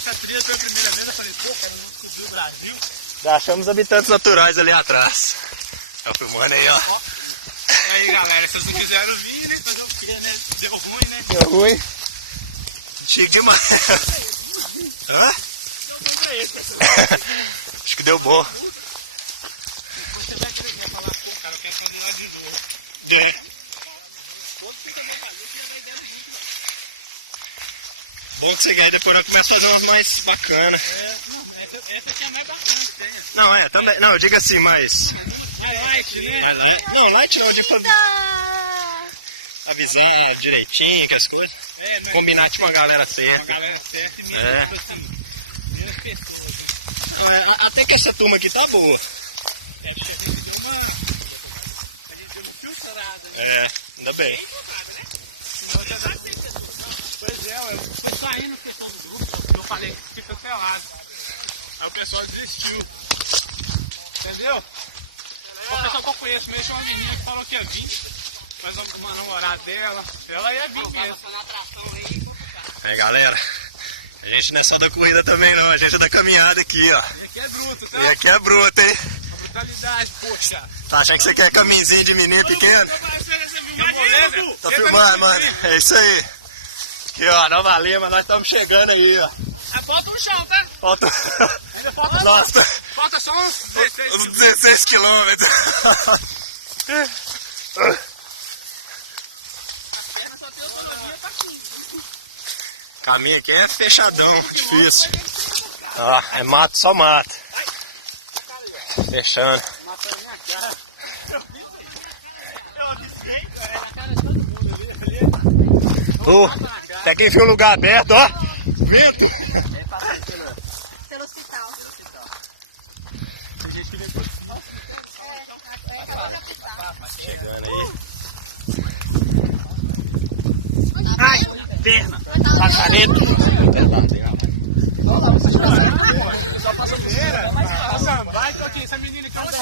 Essa trilha foi a primeira vez, eu falei, pô, cara, eu descobri o Brasil. Já achamos habitantes naturais ali atrás. Tá filmando aí, ó. E aí, galera, vocês não quiseram vir, né? Fazer o quê, né? Deu ruim, né? Deu ruim. Chique demais. Hã? Acho que deu bom. Você vai querer falar, pô, cara, eu quero fazer lá de novo. Bom que você ganha, depois eu começo a fazer umas mais bacanas. Não, essa aqui é mais bacana que tem. Não, também. Não, eu digo assim, mas. Highlight, né? Não, light não, eu digo pra avisar direitinho, que as coisas. É, né? Combinar tipo uma galera Uma certa. galera certa e É. menos pessoas. Até que essa turma aqui tá boa. Deve ser que deu uma... A gente deu uma filtrada, né? É, ainda bem. Senão já dá assim. Pois é, eu fui saindo o pessoal do grupo, eu falei que fica pelado. Aí o pessoal desistiu. Entendeu? O pessoal que eu conheço mesmo é uma menina que falou que ia vir. Mas uma namorada dela, ela ia vir mesmo. Aí, galera, a gente não é só da corrida também não, a gente é da caminhada aqui, ó. E aqui é bruto, tá? E aqui é bruto, hein? A brutalidade, poxa. Tá achando que você quer caminhozinho de menino pequeno? Tá filmando, mano. É isso aí. Aqui, ó, Nova Lima, nós estamos chegando aí, ó. Falta um chão, tá? Falta... Ainda falta, Nossa, falta só uns 16 uns 16 quilômetros. Caminho aqui é fechadão, difícil. Ó, é mato, só mato. Fechando. matando minha cara. Até que enfim um lugar aberto, ó. Medo. Pelo hospital. Tem gente que vem por cima. Chegando aí. Ai, perna. Passareto. Só passa feira. Passa bike aqui. Essa menina aqui é uma